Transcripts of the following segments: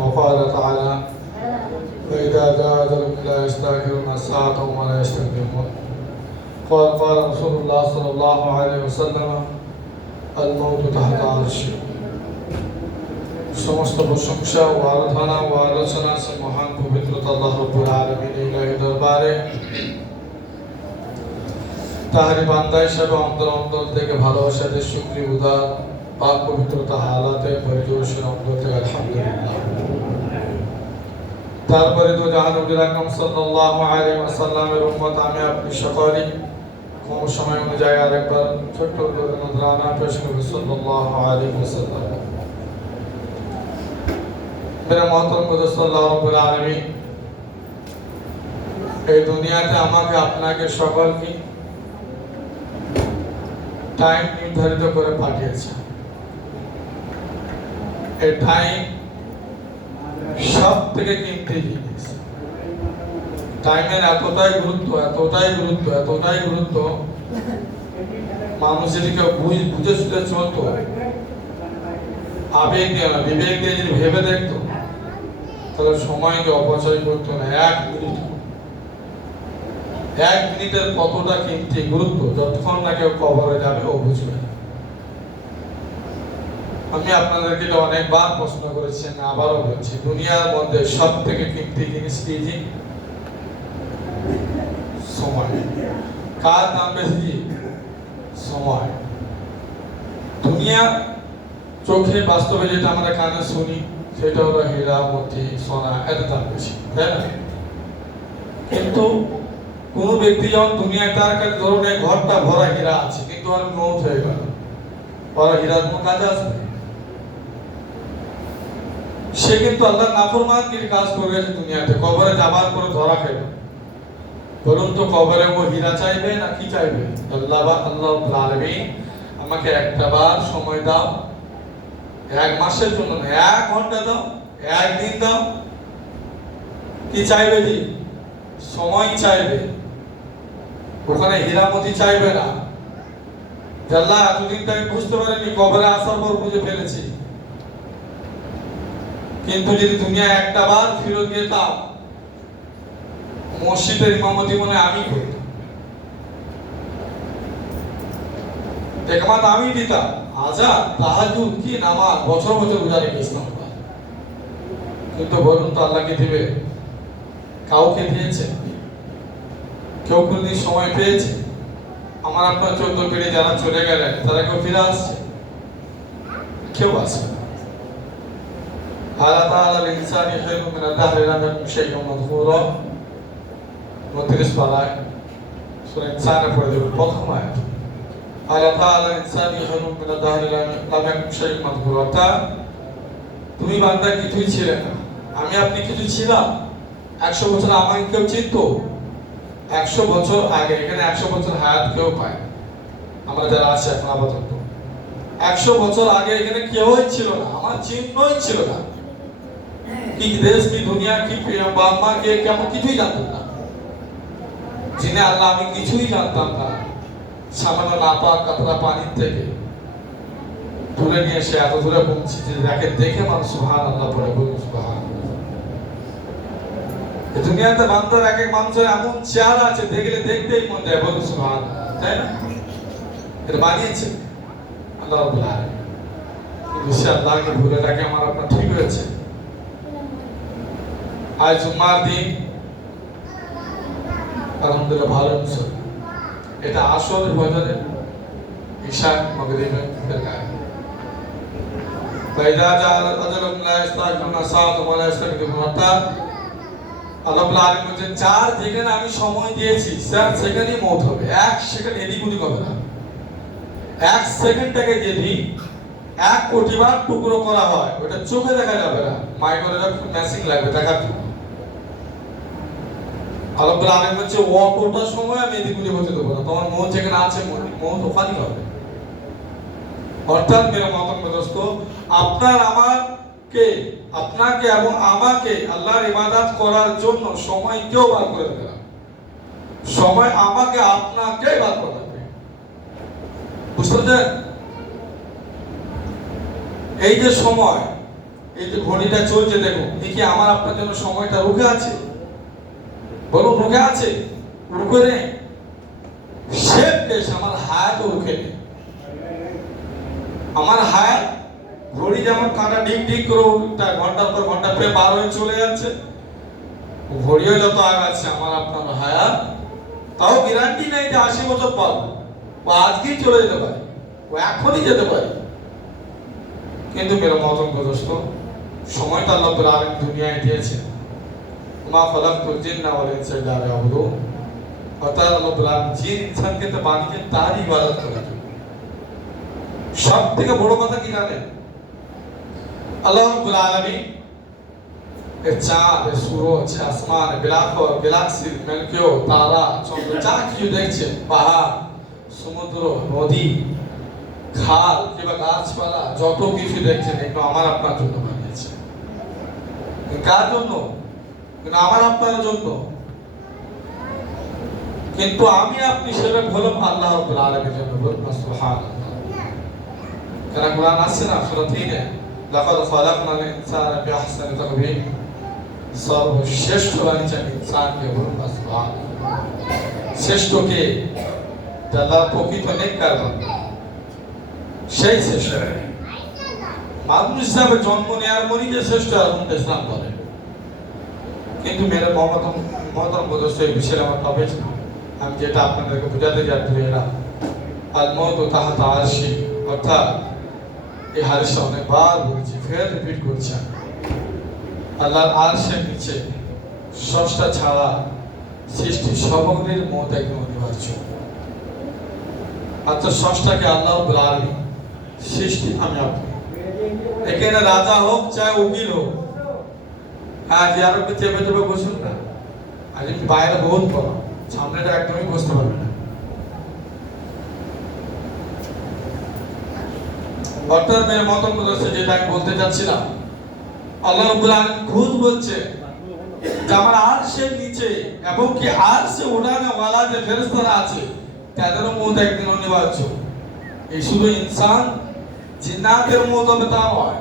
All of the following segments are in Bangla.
وقال تعالى: وإذا جاء أجلهم لا يستأخرون ساعة ولا يستقدمون. قال رسول الله صلى الله عليه وسلم: الموت تحت عرشه। সমস্ত প্রশংসা ও আরাধনা ও আলোচনা সে মহান পবিত্র আল্লাহ রাব্বুল আলামিনের ইলাহি দরবারে, তাহারি বান্দা হিসাবে অন্তর থেকে ভালোবাসাতে শুকরিয়া উদার পাক পবিত্রতা হালাতে পরিজোশের অন্তর থেকে আলহামদুলিল্লাহ। তারপরে তো জাহান নবীর আকরাম সাল্লাল্লাহু আলাইহি ওয়াসাল্লামের উম্মত আমি আপনি সকলেই কম সময় অনুযায়ী আরেকবার ছোট্ট করে নজরানা পেশ করব সাল্লাল্লাহু আলাইহি ওয়াসাল্লাম। मेरा मोहतरम मुदस्सल्लाह रब्बुल आलमीन এই দুনিয়াতে আমাকে আপনাকে সকলকে টাইম নির্ধারিত করে পাঠিয়েছে। এই টাইম সব থেকে কিমতি জিনিস। টাইমের এতটাই গুরুত্ব মানুষ যেদিকে বুঝে শুনে চলতো, আবেগ দিয়ে না বিবেক দিয়ে যদি ভেবে দেখতো, তাহলে সময়কে অপচয় করতো না। এক মিনিটের কতটা কিমতি গুরুত্ব, যতক্ষণ না কেউ কবরে যাবে ও বুঝবে। আমি আপনাদেরকে অনেকবার প্রশ্ন করেছি, আমি আবারও বলছি, দুনিয়ার মধ্যে সব থেকে কিমতি জিনিস কি? সময়। কার দাম বেশি? সময়। দুনিয়া চোখে বাস্তবে যেটা আমরা কানে শুনি সেটা হলো হীরা মতি সোনা, এত দাম বেশি, তাই না? কিন্তু কোন ব্যক্তি যখন দুনিয়ায় তার কাছে ধরুন এই ঘরটা ভরা হীরা আছে, কিন্তু আর মৌত হয়ে গেল, ভরা হীরার কোন কাজে আসবে? সে কিন্তু আল্লাহ নাফরমানগির কাজ করে গেছে দুনিয়াতে, কবরে যাবার পরে ধরা খেলো। বলুন তো কবরে ও হীরা চাইবে না কি চাইবে? আল্লাহ রাব্বুল আলামিন আমাকে একটা বার সময় দাও, 1 মাসের জন্য না, 1 ঘন্টা দাও, 1 দিন দাও, কি চাইবে? জি, সময় চাইবে। ওখানে হীরামতি চাইবে না। আল্লাহ এতদিন তো আমি বুঝতে পারিনি, কবরে আসার পর বুঝে ফেলেছি। কিন্তু যদি দুনিয়ায় একটা বার ফিরত যেতাম, মসজিদের ইমামতি মনে আমি করতাম, একমাত্র আমি দিতাম, আজান তাহাজ্জুদ কি নামাজ বছর গুজারে গেছিলাম। কিন্তু বলুন তো আল্লাহকে দিবে? কাউকে দিয়েছে? কেউ কোনদিন সময় পেয়েছে? আমার আপনার 14 পিঢ়ি যারা চলে গেলেন, তারা কেউ ফিরে আসছে? কেউ আসে না। আল্লাহ তাআলা ইনসানি খায়রু মিন আদ-দাহরি লাম ইয়াকুন শাইউন মাযকুরা, 29 পারায় সূরা ইনসানে পড়ে দেবেন প্রথম আয়াত। আল্লাহ তাআলা ইনসানি খায়রু মিন আদ-দাহরি লাম ইয়াকুন শাইউন মাযকুরা। তুমি বান্দা কিছুই ছিলে না, আমি আপনি কিছু ছিলাম। 100 বছর আমাকে কেউ চিনতো? 100 বছর আগে এখানে 100 বছর হায়াত কেউ পায়, আমরা যারা আছি এখন আপাতত। 100 বছর আগে এখানে কেউই ছিল না, আমার চিহ্নই ছিল না। কি দেশ কি দুনিয়া কি বাবা কে কেমন কিছুই জানতাম না। যিনি আল্লাহ আমি কিছুই জানতাম না, সামান্য নাপাক কাতরা পানির থেকে তুলে নিয়ে এসে এত দূরে পৌঁছেছে, যাকে দেখে মানুষ সুবহানাল্লাহ পড়ে, বলুন সুবহানাল্লাহ। দুনিয়াতে বান্দার এক এক মানুষের এমন চেহারা আছে, দেখলে দেখতেই মন যায়, বলুন সুবহানাল্লাহ, তাই না? এটা বানিয়েছে আল্লাহ রাব্বুল আলামিন। কিন্তু সে আল্লাহকে ভুলে রাখে আমার আপনার ঠিক হয়েছে। আজ জুমার দিন আলহামদুলিল্লাহ ভালো মুসল, এটা আসর ফজরে ইশা মাগরিবের গায়ে। ফাইদা জাআল আজলুম লা ইস্তাগফিরুনা সাআতাও ওয়া লা ইস্তাগফিরুনা হাত্তা, আল্লাহ রাব্বুল আলামিন বলেন, যার যেখানে আমি সময় দিয়েছি স্যার সেখানেই মওত হবে। 1 সেকেন্ড এদিক ওদিক হবে না। 1 সেকেন্ডটাকে যদি 1 কোটি বার টুকরো করা হয়, ওটা চোখে দেখা যাবে না, মাইক্রোরে মেশিন লাগবে দেখার জন্য। আল্লাহ রাব্বুল আলামিন বলছে অতটা সময় আমি এদিক ওদিক হতে দেবো না, তোমার মন যেখানে আছে মন ওখানেই হবে। অর্থাৎ মেরে মহতরম দোস্ত, আপনাকে এবং আমাকে আল্লাহর ইবাদত করার জন্য সময় কেউ বার করে দেবে না। সময় আমাকে আপনাকে বার করে দেবে। বুঝতে পারছেন? এই যে সময়, এই যে ঘড়িটা চলছে দেখো, দেখি আমার আপনার জন্য সময়টা রুখে আছে? বলুন রুখে আছে? রুখে নেই। শেষ কেস আমার হায়াতও রুখে নেই। আমার হায়াত, ঘড়ি যেমন কাঁটা ডিক ডিক করে ঘন্টার পর ঘন্টা পেয়ে পার হয়ে চলে যাচ্ছে, ঘড়িও যত আগাচ্ছে আমার আপনার হায়াত তাও গ্যারান্টি নেই যে 80 বছর পাবো। ও আজকেই চলে যেতে পারে, ও এখনই যেতে পারে। কিন্তু মেরে মহতরম দোস্ত, সময়টা আল্লাহ রাব্বুল আলামিন দুনিয়ায় দিয়েছে। মা খালাকতুল জিন্না ওয়াল ইনসা ইল্লা লিয়াবুদুন। অর্থাৎ আল্লাহ রাব্বুল আলামিন জিন ইনসানকে তো বানিয়েছেন তার ইবাদত করার জন্য। সব থেকে বড় কথা কি জানেন? আল্লাহ রাব্বুল আলামিন এর চাঁদ, এর সূরজ, আসমান, গ্যালাক্সি, মেলকিও, তারা, চন্দ্র, যা কিছু দেখছেন, পাহাড়, সমুদ্র, নদী, খাল কিংবা গাছপালা, যত কিছু দেখছেন এগুলো আমার আপনার জন্য বানিয়েছে। কার জন্য? আমার আপনার জন্য। কিন্তু আমি আপনি সেটা বললাম আল্লাহ রাব্বুল আলামিনের জন্য, বলুন সুবহানাল্লাহ। কেন কোরআন আছে না সূরা 3 এ, লাকাদ খালাকনাল ইনসানা বিআহসানি তাকওয়িম। সর্বশ্রেষ্ঠ বানিয়েছেন ইনসানকে, বলুন সুবহানাল্লাহ। শ্রেষ্ঠ কে? আল্লাহর প্রকৃত নেককার বান্দা, সেই শ্রেষ্ঠ। মানুষ হিসাবে জন্ম নেওয়ার মনি যে শ্রেষ্ঠ, এরকম ইসলাম বলে। কিন্তু মেরে মহতরম দোস্ত, এই বিষয়ে আমার তবে আমি যেটা আপনাদেরকে বোঝাতে যাচ্ছি, এরা আল মাউতু তাহতা আরশি, অর্থাৎ এই হাদিসটা অনেকবার বলেছি, ফের রিপিট করছি। আল্লাহর আরশের নিচে স্রষ্টা ছাড়া সৃষ্টি সামগ্রীর মত একদম অনিবার্য। আচ্ছা, স্রষ্টাকে আল্লাহ রাব্বুল আলামিন, সৃষ্টি আমি আপনি। এখানে রাজা হোক চাই উকিল হোক, হ্যাঁ যে আরো চেপে চেপে বসুন না, আজ বাইরে বহুত বড়, সামনেটা একদমই বসতে পারবে না। অর্থাৎ মেরে মতন বলছে, যেটা আমি বলতে চাচ্ছিলাম, আল্লাহ রাব্বুল আলামিন খুদ বলছে যে আমার আরশের নিচে এবং কি আরশে ওঠানো ওয়ালা যে ফেরেশতারা আছে তাদেরও মত একদিন অনিবার্য। এই শুধু ইনসান জিন্নাতের মত হবে তা নয়,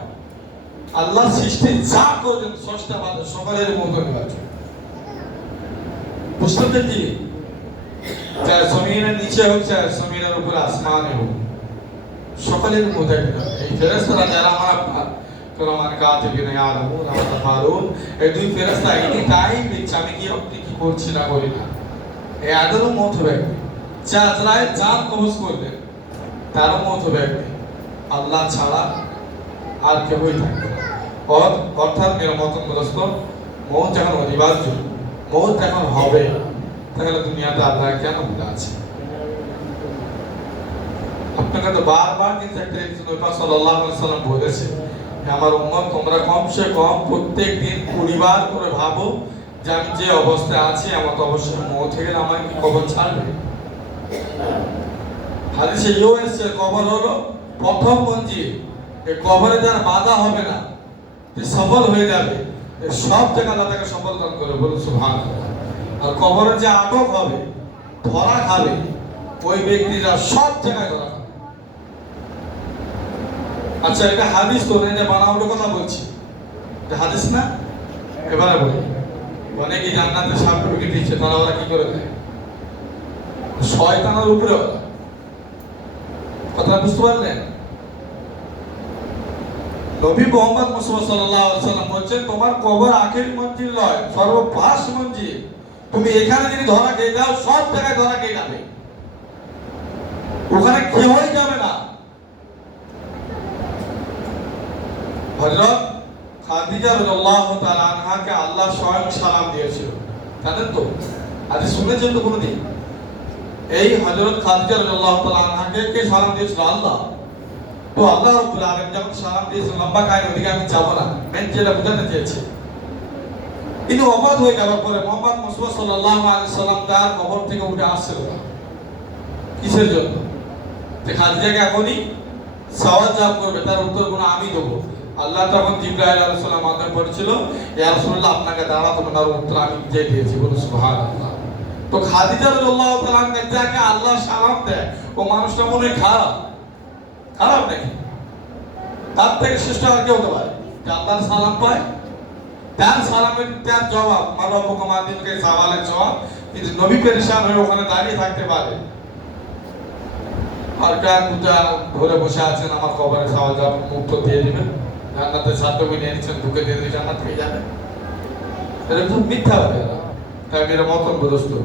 আল্লাহ সৃষ্টি যা করেছেন স্রষ্টা বাদে সকলের মত অনিবার্য। বুঝতে পেরেছি? চাই জমিনের নিচে হোক চাই জমিনের উপরে আসমানে হোক, সকলের মত একদিন। এই ফেরেশতারা যারা আমার আপনার কিরামান কাতিবিন ইয়ালামুন মা তাফআলুন, এই দুই ফেরেশতা এনি টাইম লিখছে আমি কি আপনি কি করছি না করি না। এই আদরও মত হবে একদিন। যে আজরাইল জান কবজ করলেন তারও মত হবে একদিন। আল্লাহ ছাড়া আর কেউই থাকবে না। অর্থাৎ মেরা মতন দোস্ত, মৌত যখন অনিবার্য, মৌত যখন হবে, তাহলে দুনিয়াতে আল্লাহ কেন ভুলে আছে? আপনাকে তো বারবার কিন্তু একটা নবী সাল্লাল্লাহু আলাইহি ওয়াসাল্লাম বলেছে, আমার উম্মত তোমরা কমসে কম প্রত্যেক দিন 20 বার করে ভাবো যে আমি যে অবস্থায় আছি আমার তো অবশ্যই মৌত হয়ে গেলে আমাকে কবর ছাড়বে। হাদিসে ইউ এসে কবর হলো প্রথম মঞ্জিল। এই কবরে যার বাধা হবে না, সফল হয়ে যাবে, সব জায়গা আল্লাহ তাকে সফল দান করে, বলুন সুবহানাল্লাহ। আর কবরে যে আটক হবে, ধরা খাবে, ওই ব্যক্তিরা সব জায়গায় ধরা খাবে। আচ্ছা, এটা হাদিস তো না, বানাওয়ার কথা বলছি, এটা হাদিস না। এবারে বলি, অনেকে জান্নাতে সার্টিফিকেট দিচ্ছে, তারা ওরা কি করে দেয়? শয়তানের উপরে ওরা। কথা বুঝতে পারলেন? নবী মুহাম্মদ মুস্তাফা সাল্লাল্লাহু আলাইহি ওয়াসাল্লাম বলেছেন, তোমার কবর আখেরি মঞ্জিল নয়, সর্বপাশ মঞ্জিল। তুমি এখানে যদি ধরা খেয়ে যাও, সব জায়গায় ধরা খেয়ে যাবে, ওখানে কেউই যাবে না। হযরত খাদিজা রাদিয়াল্লাহু তাআলা আনহাকে আল্লাহ স্বয়ং সালাম দিয়েছিল, জানেন তো? আজ শুনেছেন তো কোনদিন? এই হযরত খাদিজা রাদিয়াল্লাহু তাআলা আনহাকে কে সালাম দিয়েছিল? আল্লাহ। তো আল্লাহ রাব্বুল আলামিন যখন সালাম দিয়েছেন লম্বা কাহিনী, ওদিকে আমি যাব না, মেন যেটা বোঝাতে চেয়েছি, তিনি ওফাত হয়ে যাওয়ার পরে মুহাম্মদ মুস্তাফা সাল্লাল্লাহু আলাইহি সাল্লাম তার কবর থেকে উঠে আসছিল না। কিসের জন্য? যে খাদিজাকে এখনই সওয়াল জবাব করবে, তার উত্তরগুলো আমি দেবো। আল্লাহ তখন জিবরাইল আলাইহিস সালাম মাধ্যমে পড়েছিল, ইয়া রাসূলুল্লাহ আপনাকে দাঁড়াতে হবে, তার উত্তর আমি নিজে দিয়েছি, বলুন সুবহানাল্লাহ। তো খাদিজা রাদিয়াল্লাহু তাআলা যাকে আল্লাহ সালাম দেয়, ও মানুষটা মনে হয় খারাপ নাকি? তার থেকে শ্রেষ্ঠ আর কে হতে পারে যে আল্লাহর সালাম পায়? তার সালামের তার জবাব মারবুকা মাদিনকে সওয়ালের জবাব, কিন্তু নবী পেরেশান হয়ে ওখানে দাঁড়িয়ে থাকতে পারে আর কার পূজা ধরে বসে আছেন, আমার কবরে সওয়াল জবাব মুক্ত দিয়ে দিবেন, জান্নাতের সাথে নিয়ে নিচ্ছেন, ঢুকে দিয়ে দিলে জান্নাত পেয়ে যাবে। এরকম মিথ্যা হবে না। তাই মেরে মতন বুঝতো,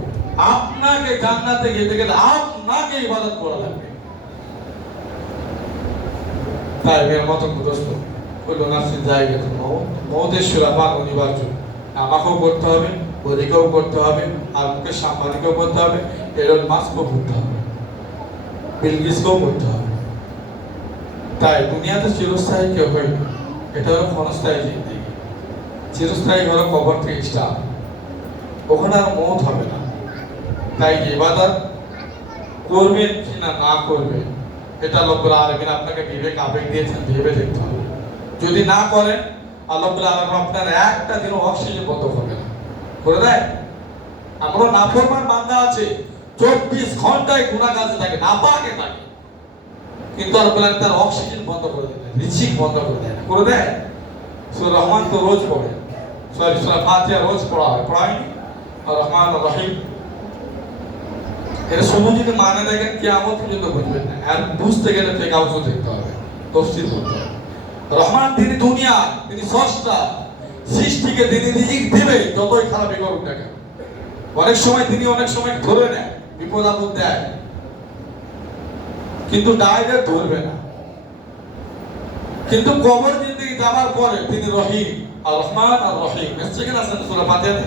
আপনাকে জান্নাতে যেতে গেলে আপনাকে ইবাদত করা লাগবে। তাই মেরে মতন বুঝতো, বললো নাফসিন জায়গাতুল মউত, মউতের সুরাপান অনিবার্য, আমাকেও করতে হবে, ওদিকেও করতে হবে, আর মুখের সাংবাদিকেও করতে হবে, এলন মাস্কও করতে হবে, বিলগিসকেও করতে হবে। তাই দুনিয়াতে চিরস্থায়ী কেউ হয় না, এটা হলো ক্ষণস্থায়ী জিন্দেগি। চিরস্থায়ী হলো কবর থেকে স্টার্ট, ওখানে আর মৌত হবে না। তাই ইবাদত করবেন কি না করবেন, এটা আল্লাহ আলামিন আপনাকে বিবেক আবেগ দিয়েছেন, ভেবে দেখতে হবে। যদি না করেন, আল্লাহ আলামিন আপনার একটা দিনও অক্সিজেন বন্ধ করবে না, করে দেয়। আমরা নাফরমান বান্দা আছে 24 ঘন্টায় গুনাহ কাজে থাকে, নাপাকে থাকে, কিন্তু আল্লাহ তার অক্সিজেন বন্ধ করে দেয়, রিজিক বন্ধ করে দেয় না, করে দেয়। সূরা রহমান তো রোজ পড়ে, সূরা ফাতিহা রোজ পড়া হয়, পড়ায়নি? আর রহমান আর রহিম, এর সময় যদি মানে দেখেন কিয়ামত পর্যন্ত বুঝবেন না। আর বুঝতে গেলে ফেকাউসও দেখতে হবে, তাফসীর করতে হবে। রহমান তিনি দুনিয়া, তিনি স্রষ্টা, সৃষ্টিকে তিনি রিজিক দিবে, যতই খারাপই করুক না কেন। অনেক সময় তিনি অনেক সময় ধরে নেয়, বিপদ আপদ দেয়, কিন্তু ডাইরেক্ট ধরবে না। কিন্তু কবর জিন্দেগি যাবার পরে তিনি রহিম আর রহমান আর রহিম, সেখানে আছেন সূরা ফাতিহাতে।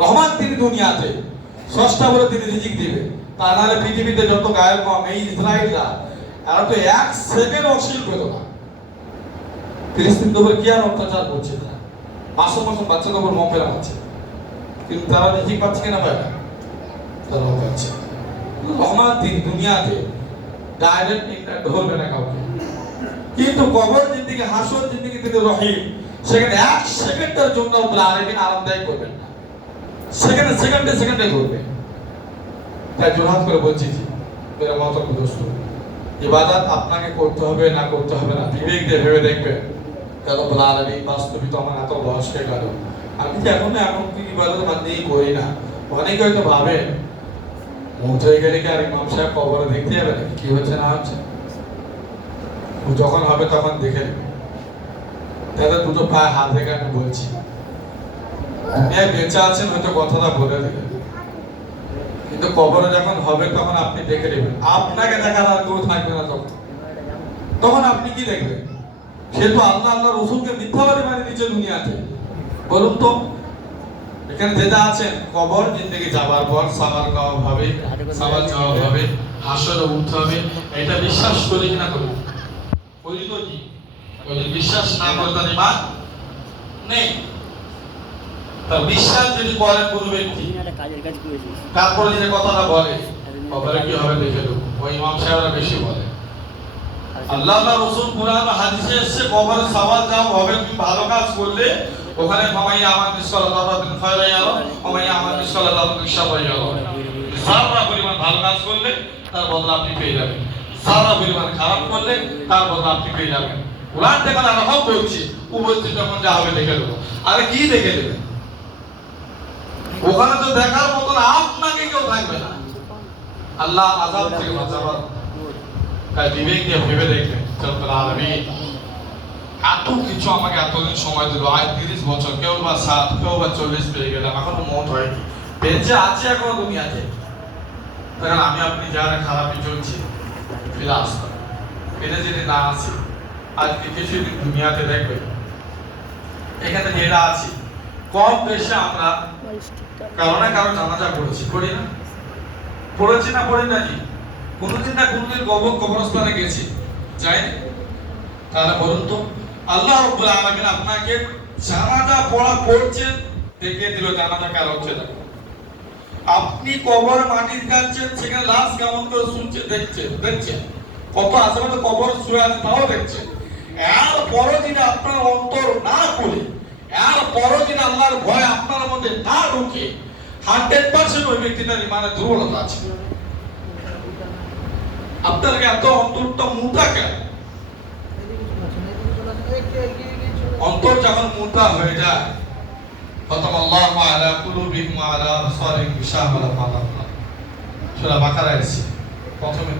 রহমান তিনি দুনিয়াতে স্রষ্টা বলে তিনি রিজিক দিবে, তা নাহলে পৃথিবীতে যত গায়ক কম এই ইসরায়েলরা, এরা তো 1 সেকেন্ড অক্সিজেন পেত না। ফিলিস্তিনের উপর কি আর অত্যাচার করছে তারা, মাসুম বাচ্চাদের উপর বোম ফেলা হচ্ছে, কিন্তু তারা রিজিক পাচ্ছে কিনা পায় না, তারাও পাচ্ছে। রহমান তিনি দুনিয়াতে ডাইরেক্ট ইন্টার ধরবে না কাউকে, কিন্তু কবর জিন্দেগি হাসর জিন্দেগি তিনি রহিম, সেখানে 1 সেকেন্ডের জন্য আলামিন আরামদায়ক করবেন না, সেকেন্ডে করবে। তাই জোরহাত করে বলছি যে মেরা মহতরম দোস্ত, ইবাদত আপনাকে করতে হবে না করতে হবে না, বিবেক দিয়ে ভেবে দেখবেন রব্বুল আলামিন বাস্তবিক আমার এত বয়স হয়ে গেল, আমি তো এমন কি ইবাদত বান্দেই করি না। অনেকে হয়তো ভাবে মৌত হয়ে গেলে কি আর ইমাম সাহেব কবরে দেখতে যাবে নাকি কি হচ্ছে না হচ্ছে, ও যখন হবে তখন দেখে নেবে। তাদের দুটো পায়ে হাত রেখে আমি বলছি, দুনিয়ায় বেঁচে আছেন হয়তো কথাটা বলে দিলেন, কিন্তু কবরে যখন হবে তখন আপনি দেখে নেবেন, আপনাকে দেখার আর কেউ থাকবে না। তখন আপনি কি দেখবেন? সে তো আল্লাহ রসুলকে মিথ্যাবাদী মানে দিচ্ছে দুনিয়াতে। বলুন তো, এখানে যেটা আছেন কবর জিন্দেগি যাবার পর সাওয়াল জবাব হবে, হাসরে উঠতে হবে, এটা বিশ্বাস করি কিনা করি? করি তো কি? যদি বিশ্বাস না করে তার ঈমান নেই। তার বিশ্বাস যদি করেন কোনো ব্যক্তি, তারপরে যে কথাটা বলে কবরে কি হবে দেখে দেবো, ওই ইমাম সাহেবরা বেশি বলে। আল্লাহ রাসূল কুরআন হাদিসে এসেছে কবরে সওয়াল জবাব হবে, তুমি ভালো কাজ করলে ওখানে মামাইয়া আমার মিসকাল দারাতিন ফায়রায়ালো, মামাইয়া আমার মিসকাল দারাতিন শাবায়ালো। সারা পরিমাণ ভালো কাজ করলে তার বদলা আপনি পেয়ে যাবেন, সারা পরিমাণ খারাপ করলে তার বদলা আপনি পেয়ে যাবেন। কুরআন থেকে আল্লাহ বলছে, ও বলছে যখন যা হবে দেখে দেবো। আরে কি দেখে দেবেন? ওখানে তো দেখার মতন আপনাকে কেউ থাকবে না, আল্লাহ আযাব থেকে বাঁচাবার। তাই বিবেক দিয়ে ভেবে দেখবেন রব্বুল আলামিন এত কিছু আমাকে এতদিন সময় দিল, আজ 30 বছর, কেউ বা 7, কেউ বা 40 পেয়ে গেলাম, এখনো মত হয়নি, বেঁচে আছে এখনো দুনিয়াতে। তখন আমি আপনি যারা খারাপই চলছি ফিরে আসতাম, ফিরে যদি না আসি আজকে কিছুদিন দুনিয়াতে দেখবেন এখানে যেটা আছি কম বেশি আমরা কারো না কারো জানাজা করেছি, করি না? পড়েছি না পড়ি না? জি, কোনোদিন না কোনোদিন কবরস্থানে গেছি, যায়নি? তাহলে বলুন তো, আল্লাহ রাব্বুল আলামিন আপনাকে জানাজা পড়ছেন, দেখে দিল জানাজা কার হচ্ছে না। আপনি কবর মাটি কাটছেন, সেখানে লাশ কেমন করে শুনছে দেখছেন, কত আশেপাশে কবর শুয়ে আছে তাও দেখছেন। এর পরদিনে আপনার অন্তর না খুলে, এর পরদিনে আল্লাহর ভয় আপনার মধ্যে না ঢুকে, 100% ওই ব্যক্তিটার ইমানে দুর্বলতা আছে। আপনার এত অন্তরটা মোটা কেন? অন্তর যখন মোটা হয়ে যায়, খতামাল্লাহু আলা কুলুবিহিম ওয়া আলা আবসারিহিম গিশাওয়াতুন, সূরা বাকারা এসেছে প্রথমে।